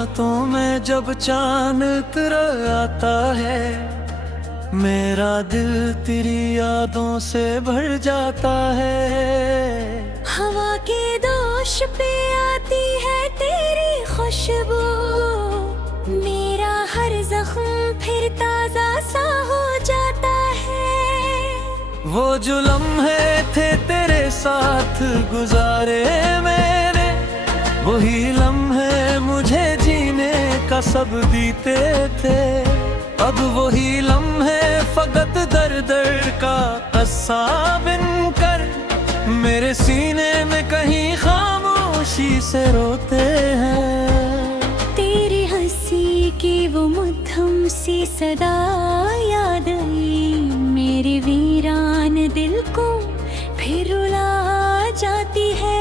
रातों में जब चांद उतरा आता है, मेरा दिल तेरी यादों से भर जाता है। हवा के दोष पे आती है तेरी खुशबू, मेरा हर जख्म फिर ताजा सा हो जाता है। वो जो लम्हे थे तेरे साथ गुजारे मैंने, वही लम्हे मुझे जीने का सब बीते थे। अब वही लम्हे फकत दर दर का कस्सा बनकर मेरे सीने में कहीं खामोशी से रोते हैं। तेरी हंसी की वो मध्यम सी सदा याद आई, मेरे वीरान दिल को फिर रुला जाती है।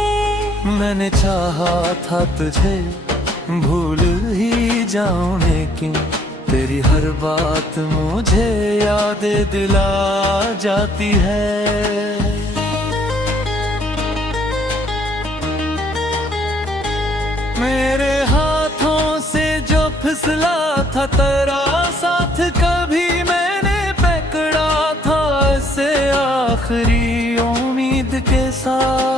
मैंने चाहा था तुझे भूल ही जाऊं, लेकिन तेरी हर बात मुझे याद दिला जाती है। मेरे हाथों से जो फिसला था तेरा साथ, कभी मैंने पकड़ा था इसे आखिरी उम्मीद के साथ।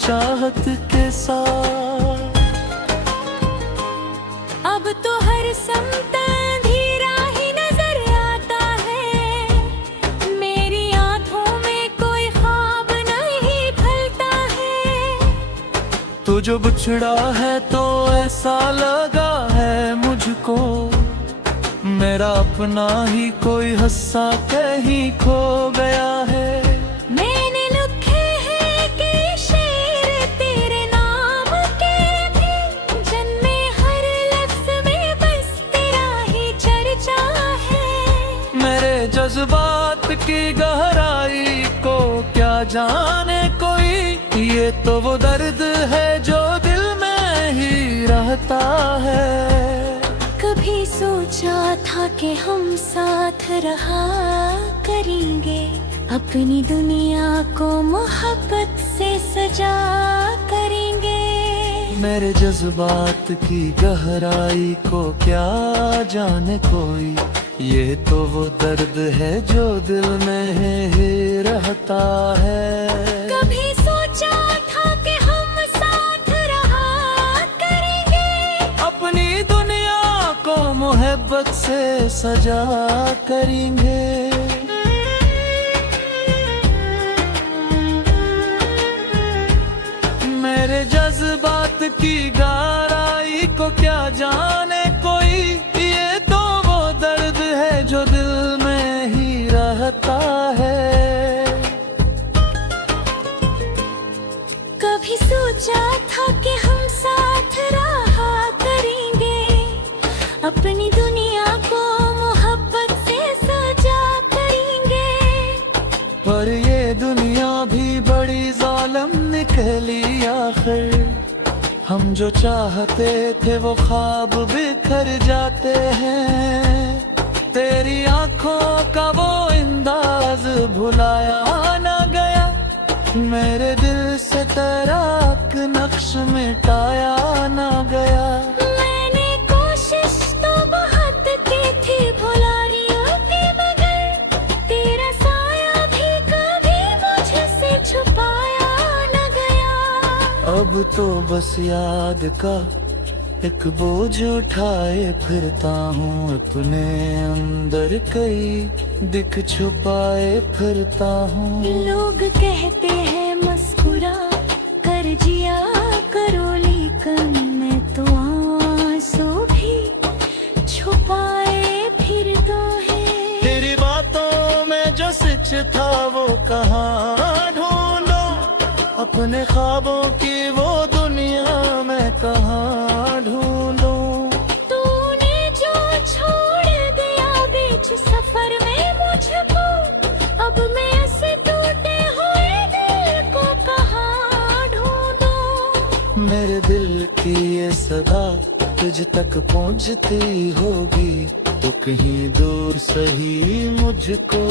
चाहत के साथ अब तो हर समता अंधेरा ही नजर आता है, मेरी आंखों में कोई ख्वाब नहीं फलता है। तू जो बिछड़ा है तो ऐसा लगा है मुझको, मेरा अपना ही कोई हिस्सा कहीं खो गया है। जज्बात की गहराई को क्या जाने कोई, ये तो वो दर्द है जो दिल में ही रहता है। कभी सोचा था कि हम साथ रहा करेंगे, अपनी दुनिया को मोहब्बत से सजा करेंगे। मेरे जज्बात की गहराई को क्या जाने कोई, ये तो वो दर्द है जो दिल में ही रहता है। कभी सोचा था कि हम साथ रहा करेंगे, अपनी दुनिया को मोहब्बत से सजा करेंगे। मेरे जज्बात की गहराई को क्या जाने कोई, ये तो वो दर्द है जो दिल में ही रहता है। कभी सोचा था कि हम साथ रहा करेंगे, अपनी दुनिया को मोहब्बत से सजा करेंगे। पर ये दुनिया भी बड़ी जालिम निकली आखिर, हम जो चाहते थे वो ख्वाब बिखर जाते हैं। तेरी आंखों का वो अंदाज भुलाया ना गया, मेरे दिल से तेरा नक्श मिटाया ना गया। मैंने कोशिश तो बहुत की थी भुलाने की, मगर तेरा साया भी कभी मुझसे छुपाया ना गया। अब तो बस याद का एक बोझ उठाए फिरता हूँ, अपने अंदर कई दिख छुपाए फिरता हूँ। लोग कहते हैं मुस्कुरा कर जिया करो, लेकिन मैं तो आंसू भी छुपाए फिरता है। तेरी बातों में जो सच था वो कहाँ ढूंढो, अपने ख्वाबों की वो दुनिया में कहाँ ढूंढो। तूने जो छोड़ दिया बीच सफर में मुझको, अब मैं ऐसे टूटे हुए दिल को कहाँ ढूंढूं। मेरे दिल की ये सदा तुझ तक पहुंचती होगी तो कहीं दूर सही मुझको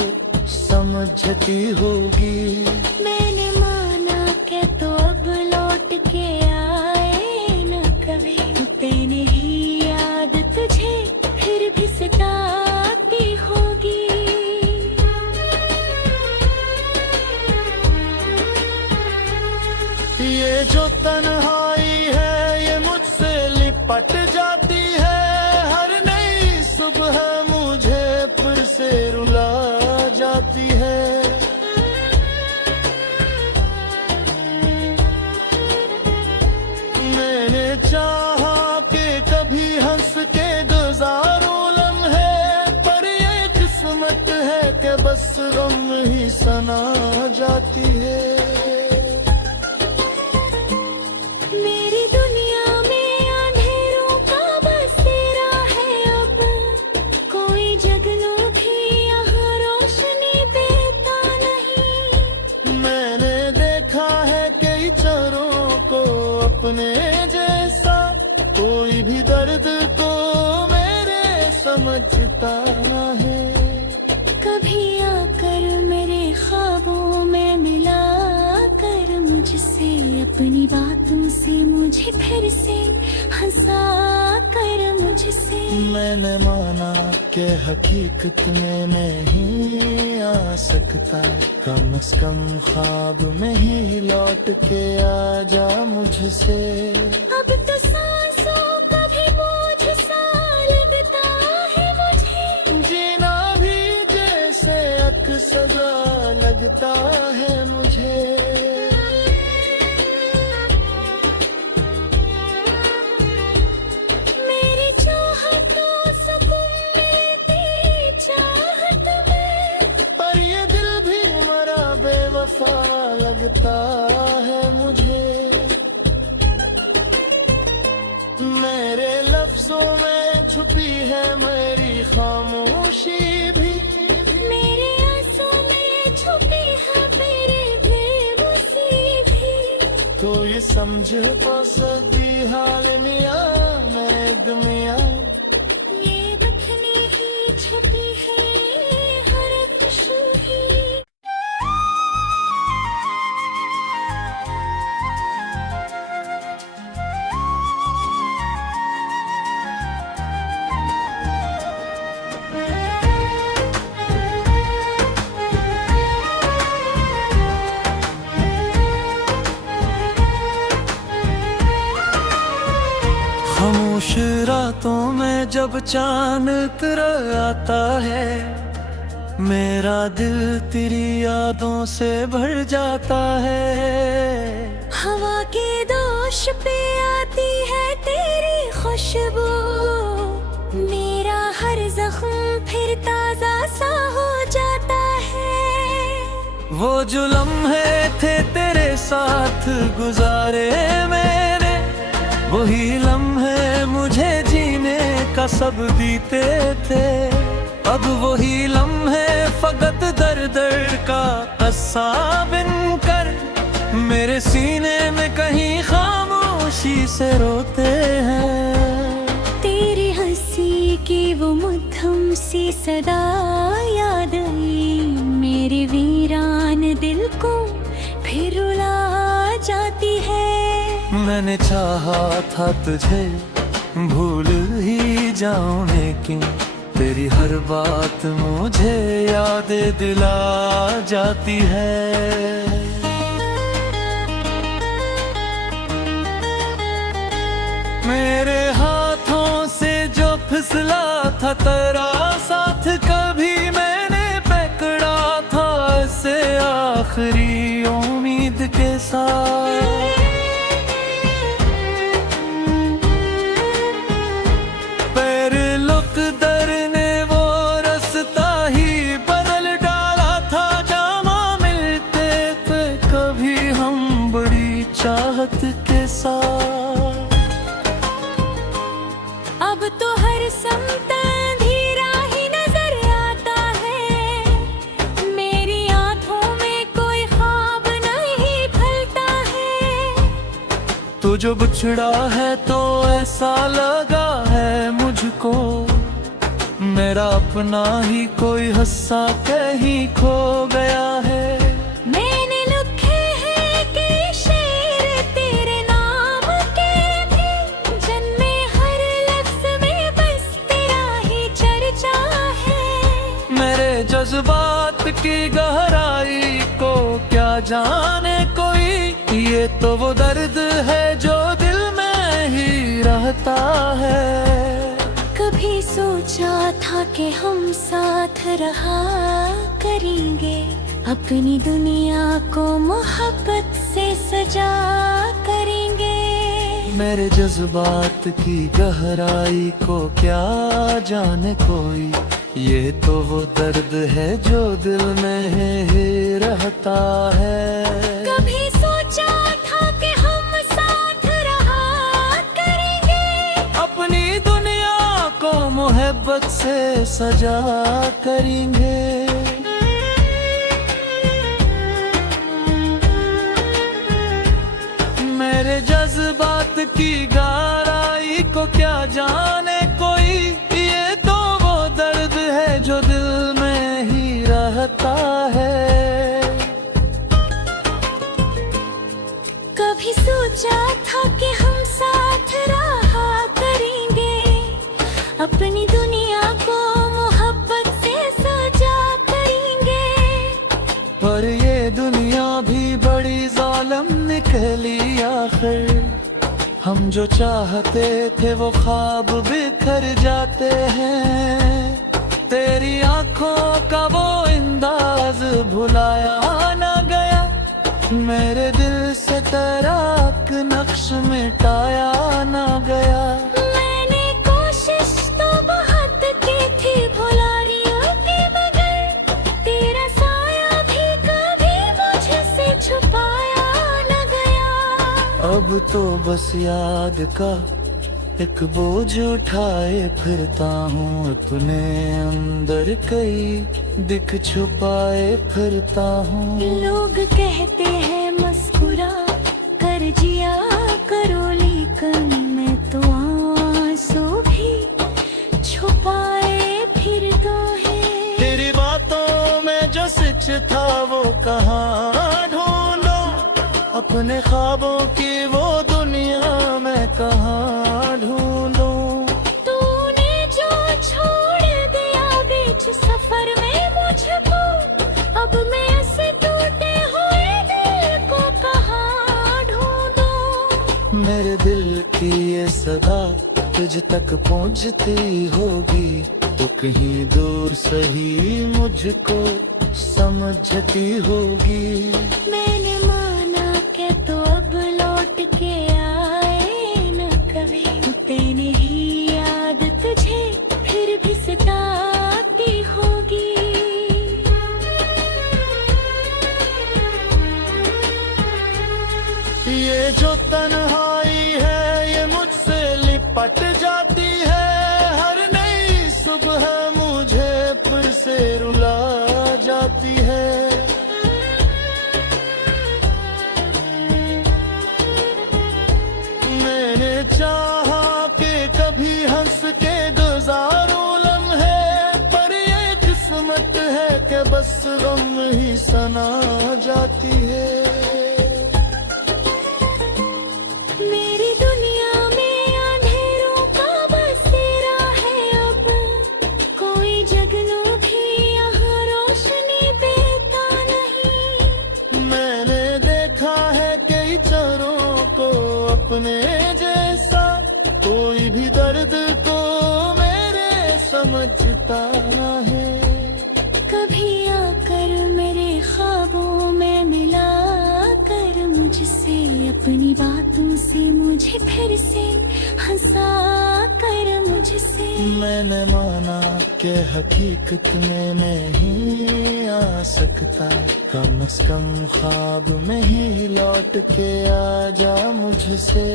समझती होगी। मैंने माना कि तो अब लौट के आए न कभी, तेने ही याद तुझे फिर भी सताती होगी। ये जो तन्हाई है ये मुझसे लिपट जाती है, हर नई सुबह मुझे फिर से रुला जाती है। मैंने चाहा कि कभी हंस के गुजारूं लम्हे, पर ये किस्मत है कि बस गम ही सना जाती है। मेरी दुनिया में अंधेरों का बसेरा है अब, कोई जगनू भी यहाँ रोशनी देता नहीं। मैंने देखा है कई चरों को अपने जैसा, कोई भी दर्द को मेरे समझता है। कभी आकर मेरे ख्वाबों में मिला कर मुझसे, अपनी बातों से मुझे फिर से हंसा कर मुझसे। मैंने माना कि हकीकत में नहीं आ सकता, कम से कम ख्वाब में ही लौट के आ जा मुझसे। अब तो सांसों का भी बोझ सा लगता है मुझे, जीना भी जैसे अक सजा लगता है मुझे। मेरी चाहतों सुकून मिलती चाहत में, पर ये दिल भी मरा बेवफा लगता है मुझे। मेरे लफ्जों में छुपी है मेरी खामोशी भी, मेरे आंसू में छुपी है मेरी बेबसी भी। तो ये समझ पसंदी हाल मियां मैं मियां, ये दखनी ही छुपी है हर खुशबू ही। खामोश रातों में जब चांद उतर आता है, मेरा दिल तेरी यादों से भर जाता है। हवा के दोष पे आती है तेरी खुशबू, मेरा हर जख्म फिर ताजा सा हो जाता है। वो जो लम्हे थे तेरे साथ गुजारे मैंने, वही लम्हे मुझे जीने का सब बीते थे। अब वही लम्हे फकत दर दर का कस्सा बनकर मेरे सीने में कहीं खामोशी से रोते हैं। तेरी हंसी की वो मद्धम सी सदा याद आई, मेरे वीरान दिल को फिर रुला जाती है। मैंने चाहा था तुझे भूल ही जाऊं, लेकिन तेरी हर बात मुझे याद दिला जाती है। मेरे हाथों से जो फिसला था तेरा साथ, कभी मैंने पकड़ा था ऐसे आखिरी उम्मीद के साथ। पैर लुक दर ने वो रास्ता ही बदल डाला था, जामा मिलते थे कभी हम बड़ी चाहत के साथ। अब तो हर समत अंधेरा ही नजर आता है, मेरी आंखों में कोई ख्वाब नहीं फलता है। तू जो बिछड़ा है तो ऐसा लगा है मुझको, मेरा अपना ही कोई हिस्सा कहीं खो गया है। मैंने लिखे हैं कि शेर तेरे नाम के थे, जन्मे हर लफ्ज में बस तेरा ही चर्चा है। मेरे जज्बात की गहराई को क्या जाने कोई, ये तो वो दर्द है जो दिल में ही रहता है। कभी सोचा था कि हम साथ रहा करेंगे, अपनी दुनिया को मोहब्बत से सजा करेंगे। मेरे जज्बात की गहराई को क्या जाने कोई, ये तो वो दर्द है जो दिल में ही रहता है। कभी सोचा था कि हम साथ रहा करेंगे, अपनी दुनिया को मोहब्बत से सजा करेंगे। मेरे जज्बात की गहराई को क्या जाने कोई, ये तो वो दर्द है जो दिल में ही रहता है। कभी सोचा था कि हम साथ रहा करेंगे, अपनी दुनिया को मोहब्बत से सजा करेंगे। पर ये दुनिया भी बड़ी जालिम निकली आखिर, हम जो चाहते थे वो ख्वाब बिखर जाते हैं। तेरी आंखों का वो अंदाज भुलाया ना गया, मेरे दिल से तेरा नक्श मिटाया ना गया। मैंने कोशिश तो बहुत की थी भुलारियों के बगैर, तेरा साया भी कभी मुझसे छुपाया न गया। अब तो बस याद का एक बोझ उठाए फिरता हूँ, अपने अंदर कई दिख छुपाए फिरता हूँ। लोग कहते हैं मुस्कुरा कर जिया करो, लेकिन मैं तो आंसू भी छुपाए फिरता है। तेरी बातों में जो सच था वो कहाँ ढूंढूं, अपने ख्वाबों की वो दुनिया में कहाँ ढूंढूं। तूने जो छोड़ दिया बीच सफर में मुझको, अब मैं ऐसे टूटे हुए दिल को कहाँ ढूंढूं। मेरे दिल की ये सदा तुझ तक पहुँचती होगी, तो कहीं दूर सही मुझको समझती होगी। मैंने माना कि तो अब लौट के आए न कभी, तेरी ही याद तुझे फिर भी सताती होगी। ये जो तन्हाई है ये मुझसे लिपट जाती है, हर नई सुबह मुझे फिर से रुला जाती है। मैंने चाहा कि कभी हंस के गुजारूं लम्हे, पर ये किस्मत है कि बस गम ही सना जाती है। मेरी दुनिया में अंधेरों का बसेरा है, अब कोई जगनू भी यहाँ रोशनी देता नहीं। मैंने देखा है कई चरों को अपने जैसा, कोई भी दर्द को मेरे समझता है। कभी आकर मेरे ख्वाबों में मिला कर मुझसे, अपनी बातों से मुझे फिर से हंसा कर मुझसे। मैंने माना कि हकीकत में नहीं आ सकता, कम से कम ख्वाब में ही लौट के आ जा मुझसे।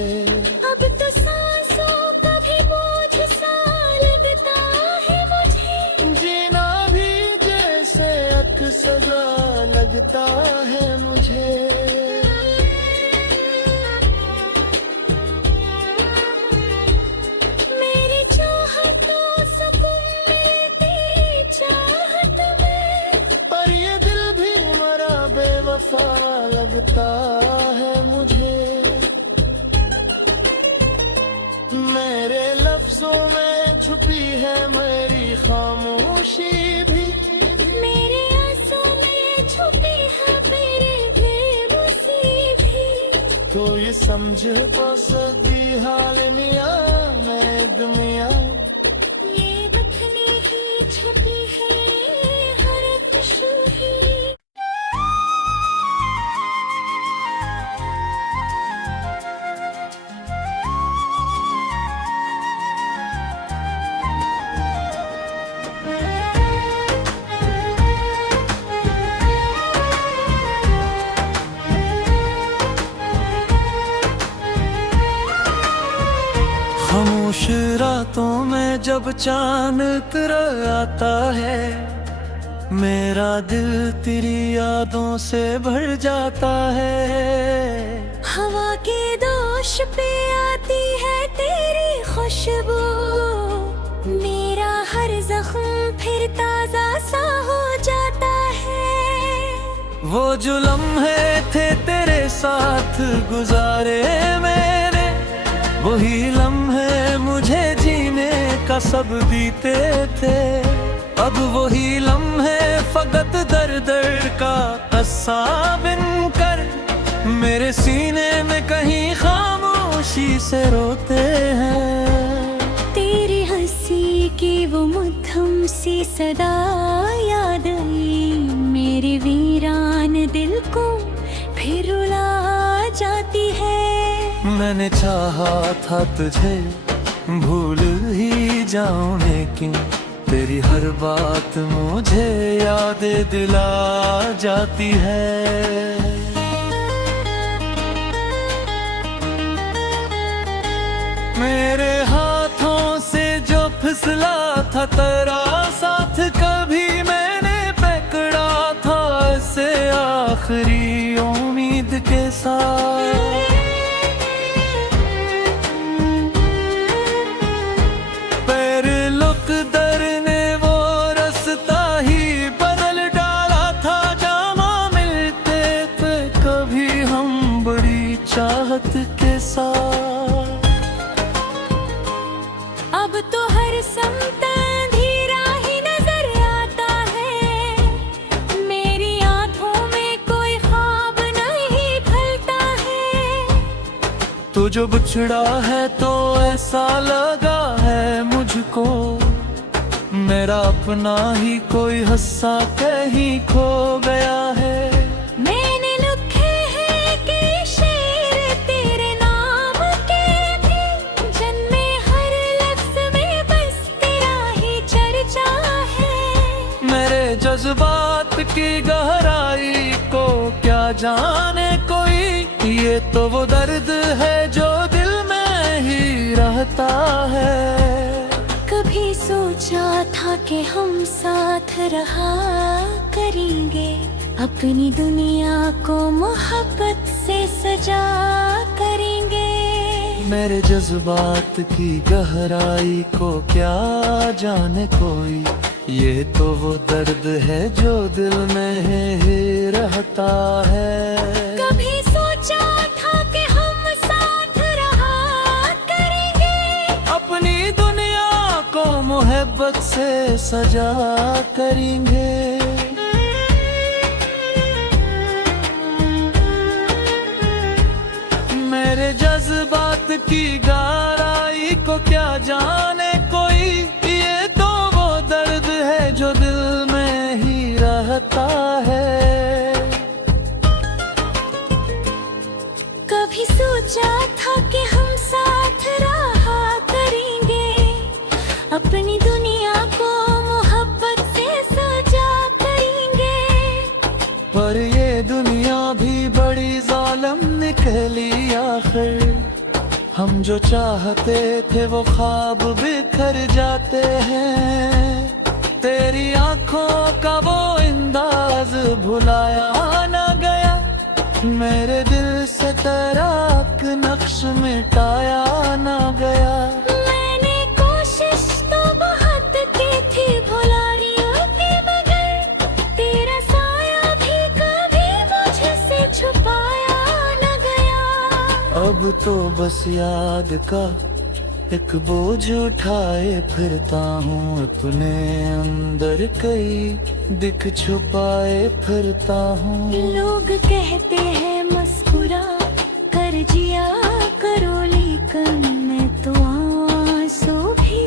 अब तो सांसों का भी बोझ सा लगता है मुझे, जीना भी जैसे अक सजा लगता है मुझे। दफा लगता है मुझे, मेरे लफ्जों में छुपी है मेरी खामोशी भी, मेरे आंसू में छुपी है मेरी बेबसी भी। तो ये समझ तो सदी हाल मियाँ मैं दुनिया, ये बखने ही छुपी है हर खुशबू ही। खामोश रातों में जब चांद उतर आता है, मेरा दिल तेरी यादों से भर जाता है। हवा के दोष पे आती है तेरी खुशबू, मेरा हर जख्म फिर ताजा सा हो जाता है। वो जो लम्हे थे तेरे साथ गुजारे मैंने, वही लम्हे मुझे जीने का सब बीते थे। अब वही लम्हे फकत दर दर का कस्सा बिनकर मेरे सीने में कहीं खामोशी से रोते हैं। तेरी हंसी की वो मध्यम सी सदा याद आई, मेरे वीरान दिल को फिर रुला जाती है। मैंने चाहा था तुझे भूल ही जाऊं, लेकिन तेरी हर बात मुझे याद दिला जाती है। मेरे हाथों से जो फिसला था तेरा साथ, कभी मैंने पकड़ा था इसे आखिरी उम्मीद के साथ। चाहत के साथ अब तो हर समता अंधेरा ही नजर आता है, मेरी आंखों में कोई ख्वाब नहीं फलता है। तू जो बिछड़ा है तो ऐसा लगा है मुझको, मेरा अपना ही कोई हिस्सा कहीं खो गया है। जज्बात की गहराई को क्या जाने कोई, ये तो वो दर्द है जो दिल में ही रहता है। कभी सोचा था कि हम साथ रहा करेंगे, अपनी दुनिया को मोहब्बत से सजा करेंगे। मेरे जज्बात की गहराई को क्या जाने कोई, ये तो वो दर्द है जो दिल में ही रहता है। कभी सोचा था कि हम साथ रहा करेंगे, अपनी दुनिया को मोहब्बत से सजा करेंगे। मेरे जज्बात की गहराई को क्या जाने कोई, ये तो वो दर्द है जो दिल में ही रहता है। कभी सोचा था कि हम साथ रहा करेंगे, अपनी दुनिया को मोहब्बत से सजा करेंगे। पर ये दुनिया भी बड़ी जालिम निकली आखिर, हम जो चाहते थे वो ख्वाब बिखर जाते हैं। तेरी आंखों का वो अंदाज भुलाया ना गया, मेरे दिल से तेरा नक्श मिटाया ना गया। मैंने कोशिश तो बहुत की थी भुलाने के बगैर, तेरा साया भी कभी मुझे अब तो बस याद का एक बोझ उठाए फिरता हूँ, अपने अंदर कई दिख छुपाए फिरता हूँ। लोग कहते हैं मुस्कुरा कर जिया करो, लेकिन मैं तो आंसू भी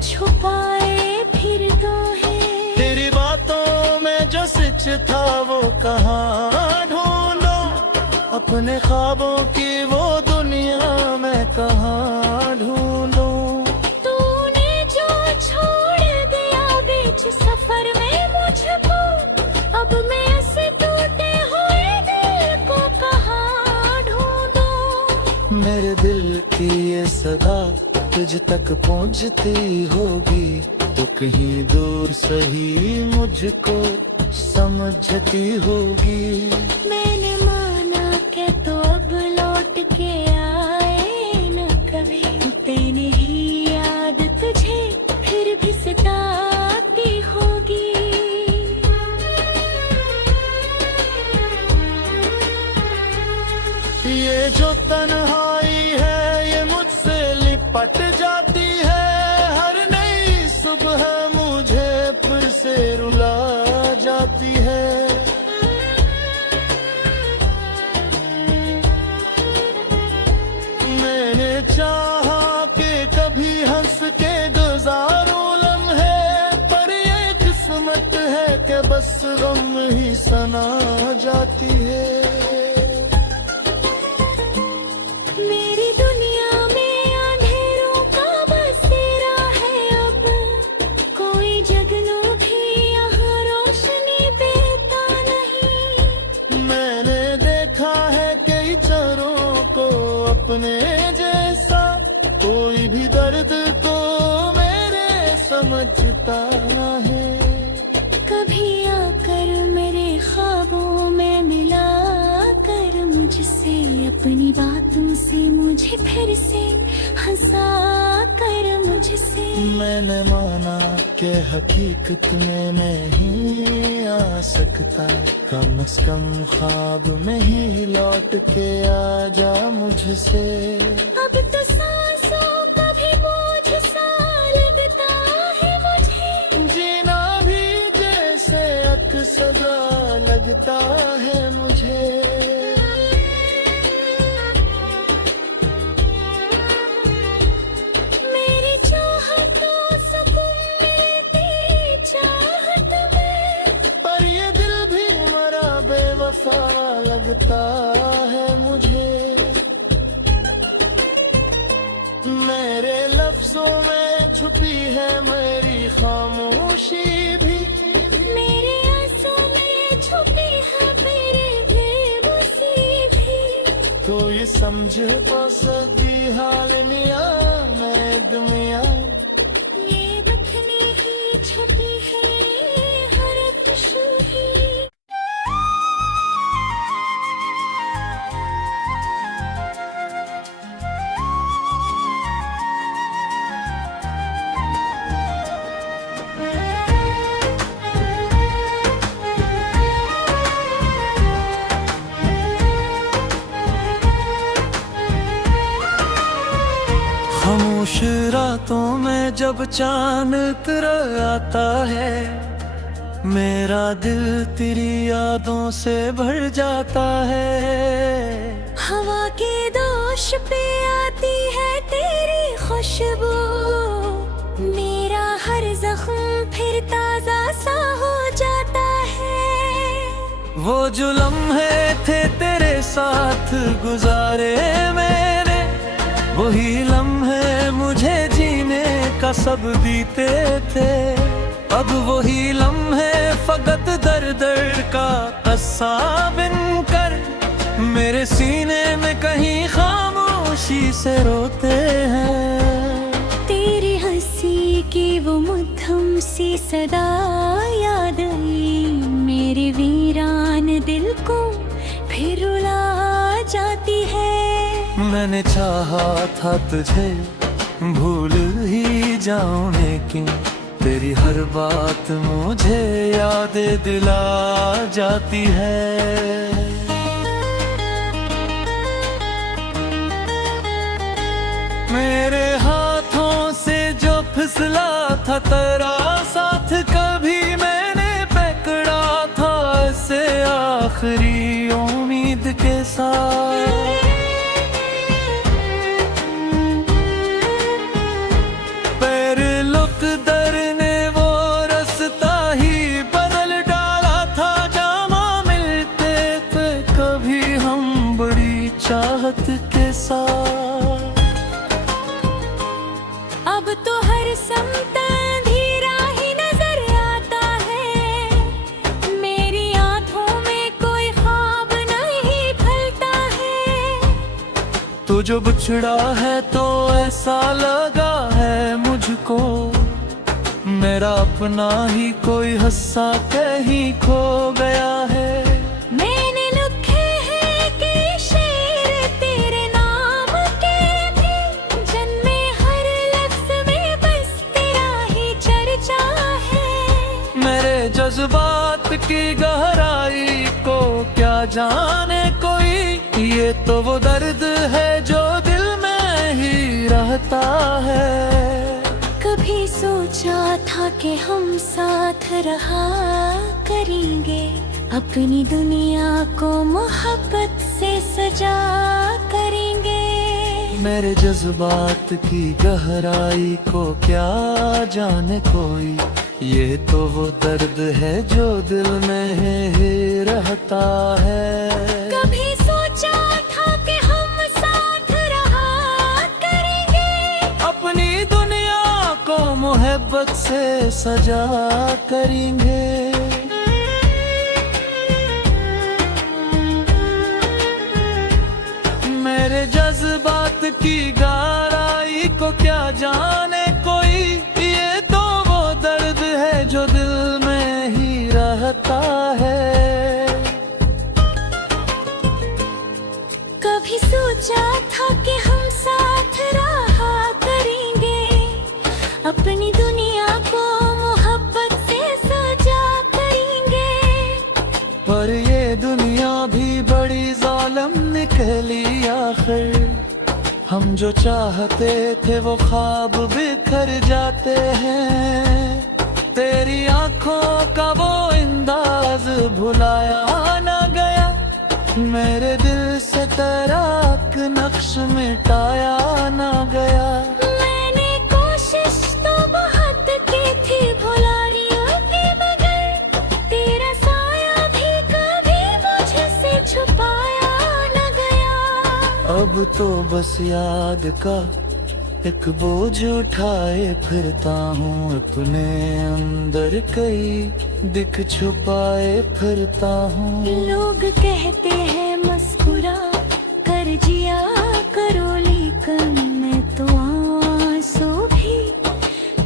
छुपाए फिरता है। तेरी बातों में जो सच था वो कहाँ ढूंढो, अपने ख्वाबों की वो दुनिया में कहाँ ढूंढूं। तूने जो छोड़ दिया बीच सफर में मुझको, अब मैं ऐसे टूटे हुए दिल को कहाँ ढूंढूं। मेरे दिल की ये सदा तुझ तक पहुंचती होगी, तो कहीं दूर सही मुझको समझती होगी। मैंने माना के तो अब लौट के आए न कभी, तेरी ही याद तुझे फिर भी सताती होगी। ये जो तन्हाई है ये मुझसे लिपट जाती है, हर नई सुबह मुझे फिर से रुला जाती है। मैंने चाहा कि कभी हंस के गुजारूं लम्हे, पर ये किस्मत है कि बस गम ही सना जाती है। मेरी दुनिया में अंधेरों का बसेरा है, अब कोई जगनू भी यहाँ रोशनी देता नहीं। मैंने देखा है कई चरों को अपने जैसा, कोई भी दर्द को मेरे समझता है। कभी आकर मेरे ख्वाबों में मिला कर मुझसे, अपनी बातों से मुझे फिर से हंसा कर मुझसे। मैंने माना कि हकीकत में नहीं आ सकता, कम से कम ख्वाब में ही लौट के आ जा मुझसे। अब तो सांसों का भी बोझ सा लगता है मुझे, जीना भी जैसे अक सजा लगता है मुझे। मेरी चाहतों सुकून मिलती चाहत में, पर ये दिल भी मरा बेवफा लगता है मुझे। मेरे लफ्जों में छुपी है मेरी खामोशी भी, मेरे आंसू में छुपी है मेरी बेबसी भी। तो ये समझ तो सभी हाल मिया मैं दुनिया, ये रखने ही छुपी है हर खुशी ही। खामोश रातों में जब चांद तेरा आता है, मेरा दिल तेरी यादों से भर जाता है। हवा के दोष पे आती है तेरी खुशबू, मेरा हर जख्म फिर ताजा सा हो जाता है। वो जो लम्हे थे तेरे साथ गुजारे मैंने, वही लम्हे मुझे जीने का सब बीते थे। अब वही लम्हे फकत दर दर का कस्सा बनकर मेरे सीने में कहीं खामोशी से रोते हैं। तेरी हंसी की वो मध्यम सी सदा याद आई, मेरे वीरान दिल को फिर रुला जाती है। मैंने चाहा था तुझे भूल ही जाऊं, लेकिन तेरी हर बात मुझे याद दिला जाती है। मेरे हाथों से जो फिसला था तेरा साथ, कभी मैंने पकड़ा था ऐसे आखिरी उम्मीद के साथ। पैर लुक दर ने वो रास्ता ही बदल डाला था, जामा मिलते थे कभी हम बड़ी चाहत के साथ। अब तो हर समता अंधेरा ही नजर आता है, मेरी आंखों में कोई ख्वाब नहीं फलता है। तू जो बिछड़ा है तो ऐसा लगा है मुझको, मेरा अपना ही कोई हिस्सा कहीं खो गया है। मैंने लिखे हैं कि शेर तेरे नाम के थे, जन्मे हर लफ्ज में बस तेरा ही चर्चा है। मेरे जज्बात की गहराई को क्या जाने कोई, ये तो वो दर्द है जो दिल में ही रहता है। कभी सोचा था कि हम साथ रहा करेंगे, अपनी दुनिया को मोहब्बत से सजा करेंगे। मेरे जज्बात की गहराई को क्या जाने कोई, ये तो वो दर्द है जो दिल में ही रहता है। कभी सोचा था कि हम साथ रहा करेंगे, अपनी दुनिया को मोहब्बत से सजा करेंगे। मेरे जज्बात की गहराई को क्या जाने कोई, ये तो वो दर्द है जो दिल में ही रहता है। कभी सोचा था कि हम साथ रहा करेंगे, अपनी दुनिया को मोहब्बत से सजा करेंगे। पर ये दुनिया भी बड़ी जालिम निकली आखिर, हम जो चाहते थे वो ख्वाब बिखर जाते हैं। तेरी आंखों का वो अंदाज भुलाया ना गया, मेरे दिल से तेरा नक्श मिटाया ना गया। मैंने कोशिश तो बहुत की थी भुलाने की, मगर तेरा साया भी कभी मुझसे छुपाया न गया। अब तो बस याद का एक बोझ उठाए फिरता हूँ, अपने अंदर कई दिख छुपाए फिरता हूँ। लोग कहते हैं मुस्कुरा कर जिया करो, लेकिन मैं तो आंसू भी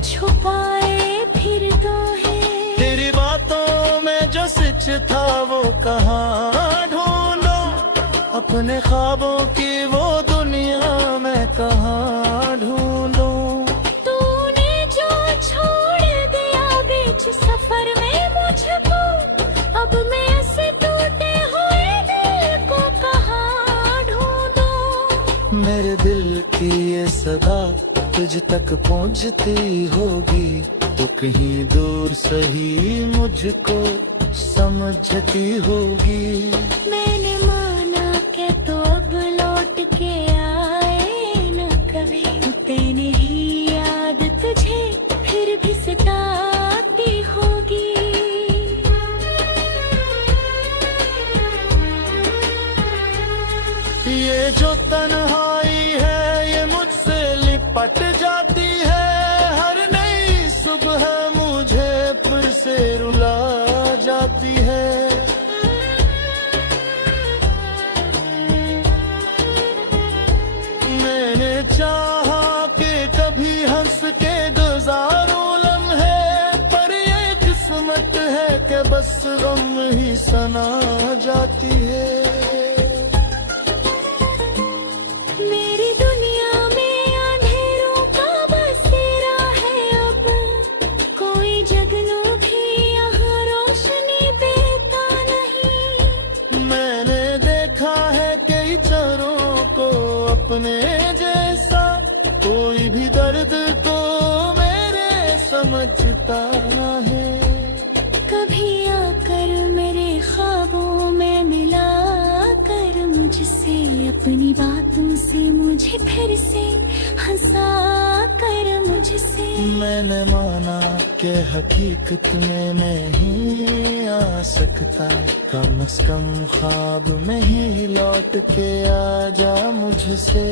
छुपाए फिरता है। तेरी बातों में जो सच था वो कहाँ ढूंढो, अपने ख्वाबों की वो दुनिया में कहाँ ढूंढो। तूने जो छोड़ दिया बीच सफर में मुझको, अब मैं ऐसे टूटे हुए दिल को कहाँ ढूंढूं। मेरे दिल की ये सदा तुझ तक पहुंचती होगी, तो कहीं दूर सही मुझको समझती होगी। मैंने माना कि तो अब लौट के आए न कभी, तेरी ही याद तुझे फिर भी सताती होगी। ये जो तन्हाई है ये मुझसे लिपट जाती है, हर नई सुबह मुझे फिर से रुला जाती है। मैंने चाहा कि कभी हंस के गुजारूं लम्हे, पर ये किस्मत है कि बस गम ही सना जाती है। मेरी दुनिया में अंधेरों का बसेरा है, अब कोई जगनू भी यहाँ रोशनी देता नहीं। मैंने देखा है कई चरों को अपने जैसा, अपनी बातों से मुझे फिर से हंसा कर मुझसे। मैंने माना कि हकीकत में नहीं आ सकता, कम से कम ख्वाब में ही लौट के आ जा मुझसे।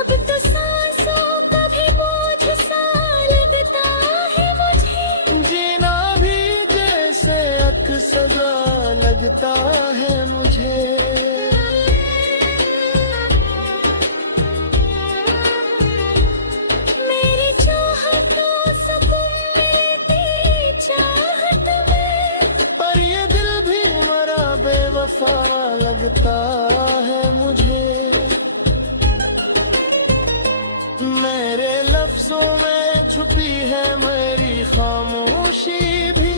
अब तो सांसों का भी बोझ सा लगता है मुझे, जीना भी जैसे अक सजा लगता है मुझे। मेरी चाहतों सुकून मिलती चाहत में, पर ये दिल भी मरा बेवफा लगता है मुझे। मेरे लफ्जों में छुपी है मेरी खामोशी भी,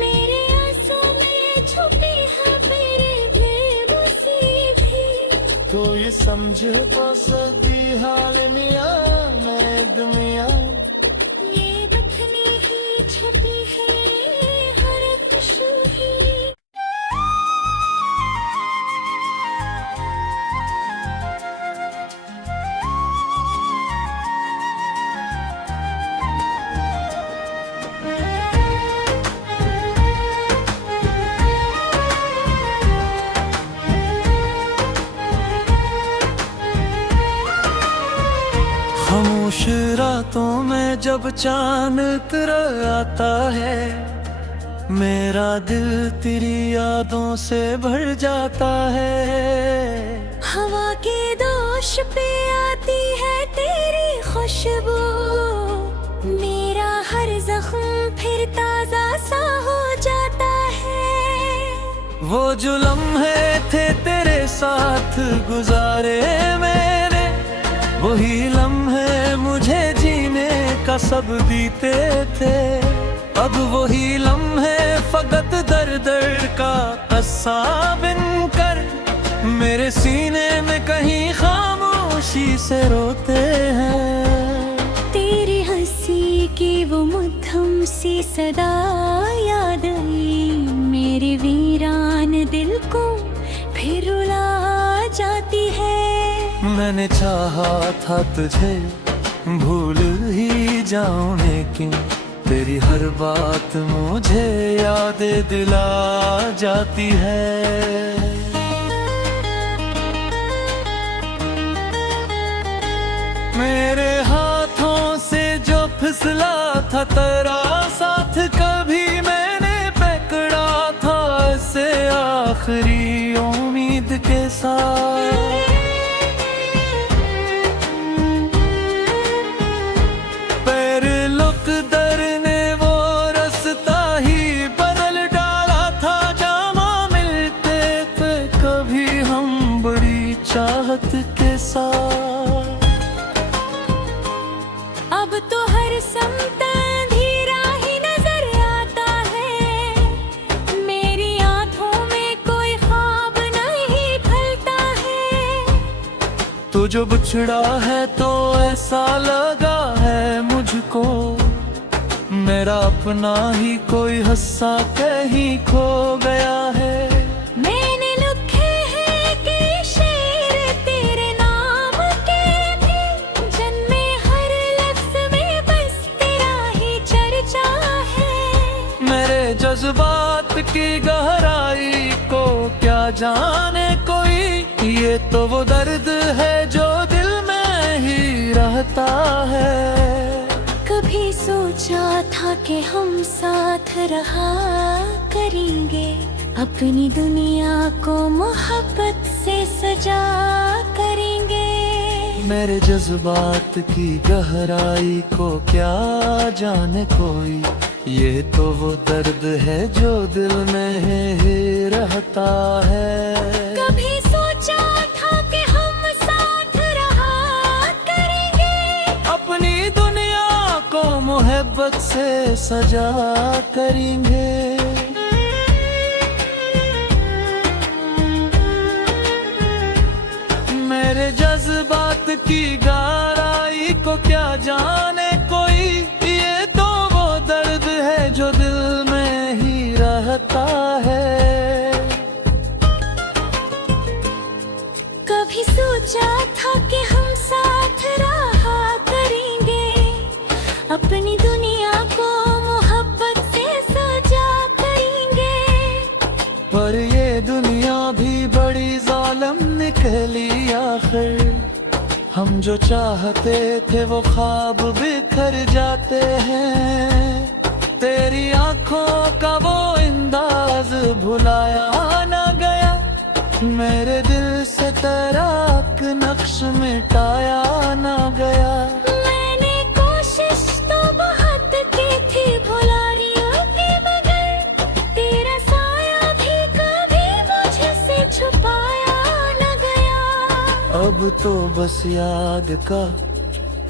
मेरे आंसू में छुपी है मेरी बेबसी भी। तो ये समझ तो सदी हाल मिया मैं दुनिया, ये दफनी ही छुपी है हर खुशबू ही। खामोश रातों में जब चांद उतर आता है, मेरा दिल तेरी यादों से भर जाता है। हवा के दोष पे आती है तेरी खुशबू, मेरा हर जख्म फिर ताजा सा हो जाता है। वो जो लम्हे थे तेरे साथ गुजारे मैंने, वही लम्हे मुझे जीने का सब बीते थे। अब वही लम्हे फकत दर दर का कस्सा बनकर मेरे सीने में कहीं खामोशी से रोते हैं। तेरी हंसी की वो मध्यम सी सदा याद आई, मेरे वीरान दिल को फिर रुला जाती है। मैंने चाहा था तुझे भूल ही जाऊं, लेकिन तेरी हर बात मुझे याद दिला जाती है। मेरे हाथों से जो फिसला था तेरा साथ, कभी मैंने पकड़ा था इसे आखिरी उम्मीद के साथ। चाहत के साथ अब तो हर समता अंधेरा ही नजर आता है, मेरी आंखों में कोई ख्वाब नहीं फलता है। तू जो बिछड़ा है तो ऐसा लगा है मुझको, मेरा अपना ही कोई हिस्सा कहीं खो गया है। मैंने लिखे हैं कि शेर तेरे नाम के भी, जन्मे हर लफ्ज में बस तेरा ही चर्चा है। मेरे जज्बात की गहराई को क्या जाने कोई, ये तो वो दर्द है जो दिल में ही रहता है। कभी सोचा था कि हम साथ रहा करेंगे, अपनी दुनिया को मोहब्बत से सजा करेंगे। मेरे जज्बात की गहराई को क्या जाने कोई, ये तो वो दर्द है जो दिल में ही रहता है। कभी सोचा था कि हम साथ रहा करेंगे, अपनी दुनिया को मोहब्बत से सजा करेंगे। मेरे जज्बात की गहराई को क्या जाने कोई, ये तो वो दर्द है जो दिल में ही रहता है। कभी कभी सोचा था कि हम साथ रहा करेंगे, अपनी दुनिया को मोहब्बत से सजा करेंगे। पर ये दुनिया भी बड़ी जालिम निकली आखिर, हम जो चाहते थे वो ख्वाब बिखर जाते हैं। तेरी आंखों का वो अंदाज भुलाया ना गया, मेरे दिल से तेरा नक्श मिटाया ना गया। मैंने कोशिश तो बहुत की थी भुलाने की, मगर तेरा साया भी कभी मुझसे छुपाया ना गया। अब तो बस याद का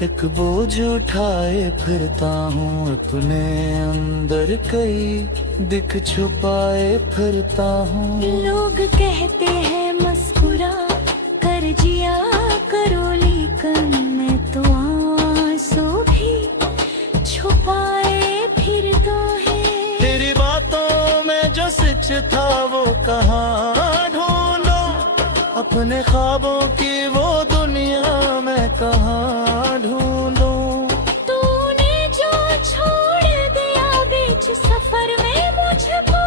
एक बोझ उठाए फिरता हूँ, अपने अंदर कई दिख छुपाए फिरता हूँ। लोग कहते हैं मुस्कुरा कर जिया करो, लेकिन मैं तो आंसू भी छुपाए फिरता है। तेरी बातों में जो सच था वो कहाँ ढूंढूं, अपने ख्वाबों की वो दुनिया में कहाँ ढूंढूं। तूने जो छोड़ दिया बीच सफर में मुझको,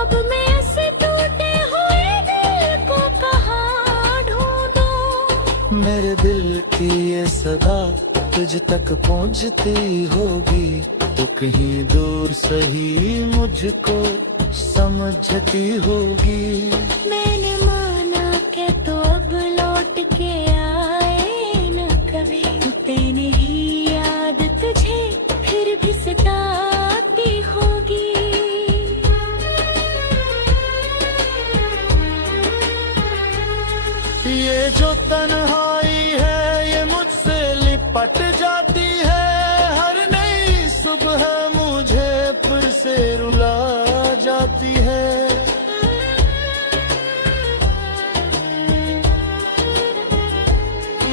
अब मैं ऐसे टूटे हुए दिल को कहाँ ढूंढूं। मेरे दिल की ये सदा तुझ तक पहुँचती होगी, तो कहीं दूर सही मुझको समझती होगी। मैंने माना कि तो अब लौट के आए न कभी, तेरी ही याद तुझे फिर भी सताती होगी। ये जो तन्हाई है ये मुझसे लिपट जाती है, हर नई सुबह मुझे फिर से रुला जाती है।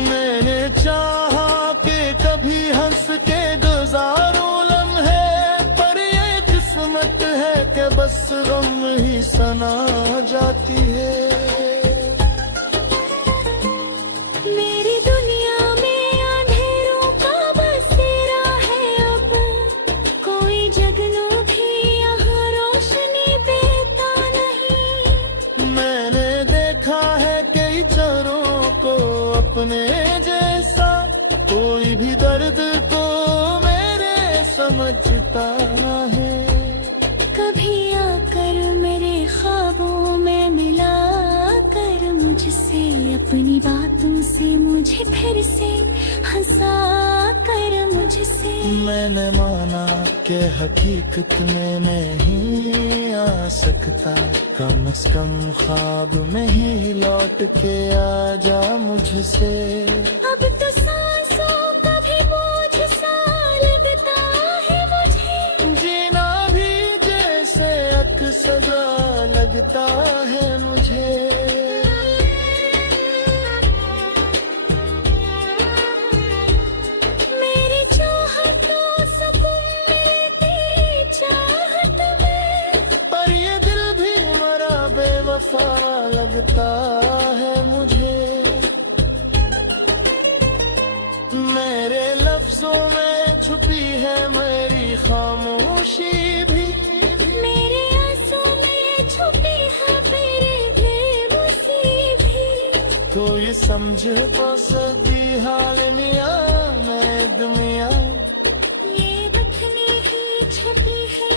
मैंने चाहा कि कभी हंस के गुजारूं लम्हे, पर ये किस्मत है कि बस गम ही सना जाती है। मेरी दुनिया में अंधेरों का बसेरा है, अब कोई जगनू भी यहाँ रोशनी देता नहीं। मैंने देखा है कई चरों को अपने जैसा, कोई भी दर्द को मेरे समझता है। कभी आकर मेरे ख्वाबों में मिला कर मुझसे, अपनी बातों से मुझे फिर से हंसा कर मुझसे। मैंने माना कि हकीकत में नहीं आ सकता, कम से कम ख्वाब में ही लौट के आ जा मुझसे। अब तो सांसों का भी बोझ सा लगता है मुझे, जीना भी जैसे अक सजा लगता है मुझे। मेरी चाहतों सुकून मिलती चाहत में, पर ये दिल भी मरा बेवफा लगता है मुझे। मेरे लफ्जों में छुपी है मेरी खामोशी भी, मेरे आंसू में छुपी है मेरी बेबसी भी। तो ये समझ तो सदी हाल मियां मैं दुनिया, ये बथनी ही छुपी है